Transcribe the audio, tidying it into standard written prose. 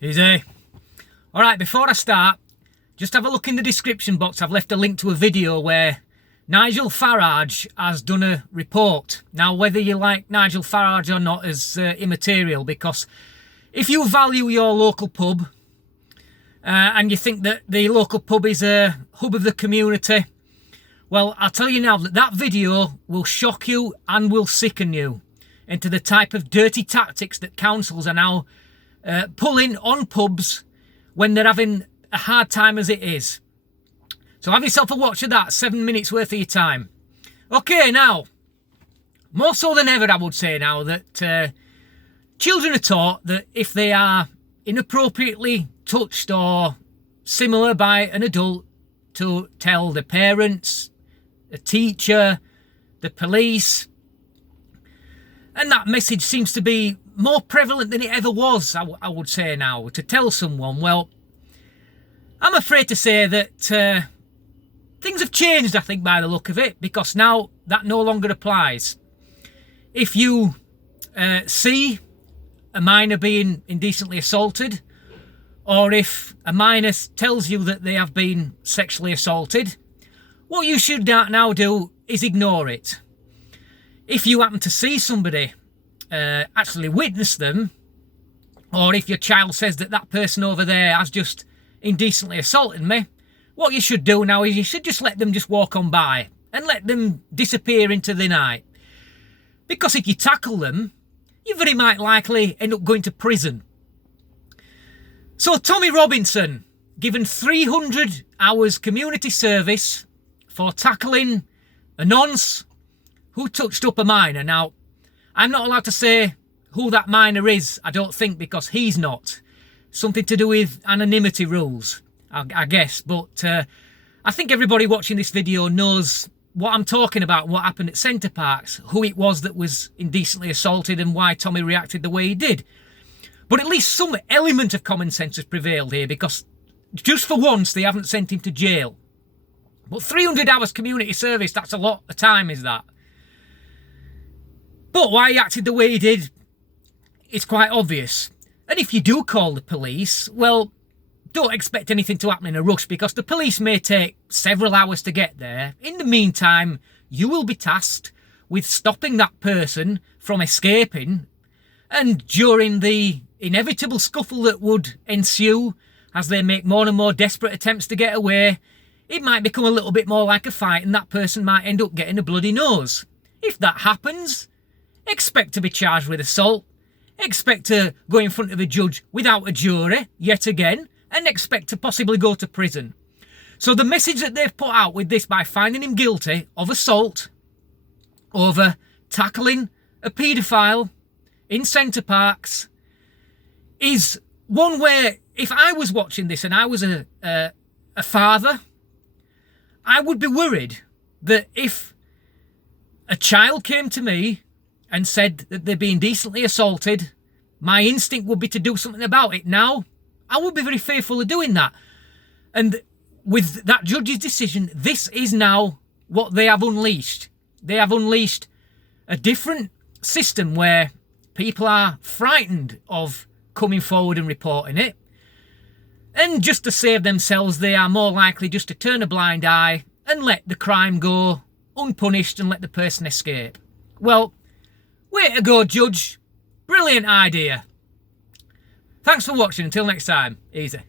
Easy. Alright, before I start, just have a look in the description box. I've left a link to a video where Nigel Farage has done a report. Now, whether you like Nigel Farage or not is immaterial, because if you value your local pub and you think that the local pub is a hub of the community, well, I'll tell you now that that video will shock you and will sicken you into the type of dirty tactics that councils are now pulling on pubs when they're having a hard time as it is. So have yourself a watch of that, 7 minutes worth of your time. Okay, now, more so than ever, I would say now that children are taught that if they are inappropriately touched or similar by an adult, to tell the parents, the teacher, the police. And that message seems to be more prevalent than it ever was, I would say now, to tell someone. Well, I'm afraid to say that things have changed, I think, by the look of it, because now that no longer applies. If you see a minor being indecently assaulted, or if a minor tells you that they have been sexually assaulted, what you should now do is ignore it. If you happen to see somebody actually witness them, or if your child says that that person over there has just indecently assaulted me, what you should do now is you should just let them just walk on by and let them disappear into the night. Because if you tackle them, you very might likely end up going to prison. So Tommy Robinson, given 300 hours community service for tackling a nonce who touched up a minor. Now, I'm not allowed to say who that minor is, I don't think, because he's not. Something to do with anonymity rules, I guess. But I think everybody watching this video knows what I'm talking about, what happened at Centre Parcs, who it was that was indecently assaulted and why Tommy reacted the way he did. But at least some element of common sense has prevailed here, because just for once they haven't sent him to jail. But 300 hours community service, that's a lot of time, is that? But why he acted the way he did, it's quite obvious. And if you do call the police, well, don't expect anything to happen in a rush, because the police may take several hours to get there. In the meantime, you will be tasked with stopping that person from escaping, and during the inevitable scuffle that would ensue as they make more and more desperate attempts to get away, it might become a little bit more like a fight and that person might end up getting a bloody nose. If that happens, expect to be charged with assault, expect to go in front of a judge without a jury, yet again, and expect to possibly go to prison. So the message that they've put out with this, by finding him guilty of assault over tackling a paedophile in Centre Parcs, is one where if I was watching this and I was a father, I would be worried that if a child came to me and said that they're being decently assaulted, my instinct would be to do something about it. Now, I would be very fearful of doing that. And with that judge's decision, this is now what they have unleashed. They have unleashed a different system where people are frightened of coming forward and reporting it. And just to save themselves, they are more likely just to turn a blind eye and let the crime go unpunished and let the person escape. Well, way to go, Judge. Brilliant idea. Thanks for watching. Until next time, easy.